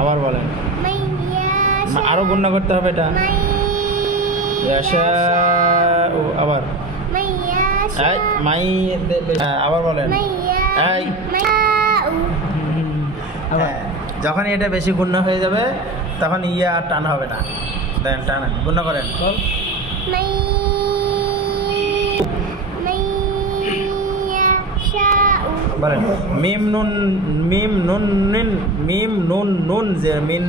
আবার বলেন, আরো গুণনা করতে হবে এটা। ইয়াশাউ, আবার মাই, আবার বলেন। যখন এটা বেশি গুণনা হয়ে যাবে তখন ইয়া আর টান হবে না। দেন টানেন, গুণনা করেন। বলেন মিম নুন মিম নুন নিন মিম নুন নুন জের মিন,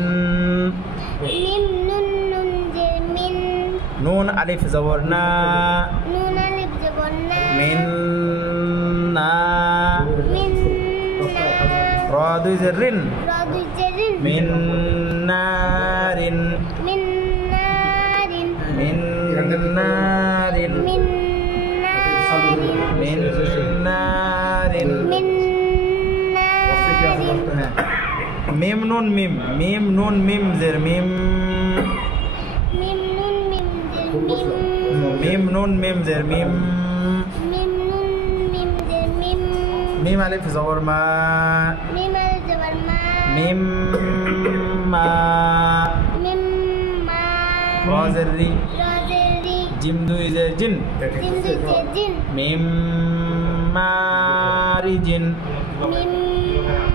মিম নুন নুন জের মিন, নুন আলিফ জবর না, নুন আলিফ জবর না, মিন না, মিন না, রা দুই জের রিন, রা দুই জের রিন, মিন নারিন, মিন নারিন, মিন নারিন, মিন নারিন, মিন নারিন, মিন নারিন, মিম নুন মিম, মিম নুন মিম জের মিম, মিম নুন মিম জের মিম, মিম নুন মিম জের মিম, মিম নুন মিম জের মিম, মিম আলিফ জবর মা, মিম আলিফ জবর মা, মিম মা, মিম মা, রা জের রি, রা জের রি, জিম দুই জের জিন, জিন দুই জের জিন, মিম মারিজিন, মিম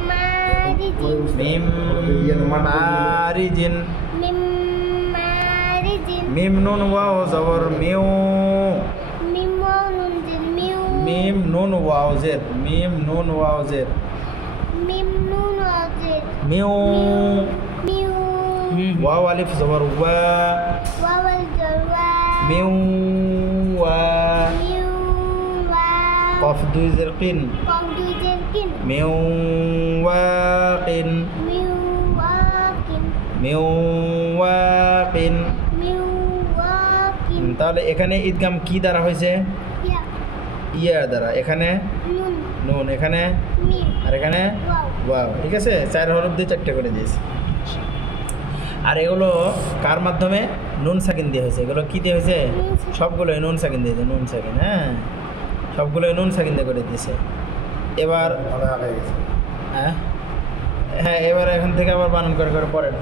মারিজিন, মিম মারিজিন, মিম মারিজিন, মিম নুন ওয়াও জবর মিউ, মিম ওয়াও নুন জের মিউ, মিম নুন ওয়াও জের, মিম নুন ওয়াও জের, মিম নুন ওয়াও জের মিউ, মিউ, ওয়াও আলিফ জবর ওয়া, ওয়াও আলিফ জবর ওয়া, মিউ ওয়া, মিউ ওয়া, কফ দুই জের কিন, কফ দুই জের কিন, mu Joaquin, mu Joaquin, mu Joaquin. Mu Joaquin, তাহলে এখানে ঈদগাম কি দ্বারা হয়েছে? ইয়া, ইয়ার দ্বারা। এখানে নুন, নুন, এখানে মিম, আর এখানে ওয়াও, ওয়াও। ঠিক আছে, 4 হরফ দিয়ে 4টে করে দিয়েছি। আর এগুলো কার মাধ্যমে? নুন সাকিন দিয়ে হয়েছে। এগুলো কি দিয়ে হয়েছে? সবগুলোই নুন সাকিন দিয়েছে, নুন সাকিন। হ্যাঁ, সবগুলোই নুন সাকিন দিয়ে করে দিয়েছে। এবার হ্যাঁ, এবার এখান থেকে আবার বানান করে করে পড়েন।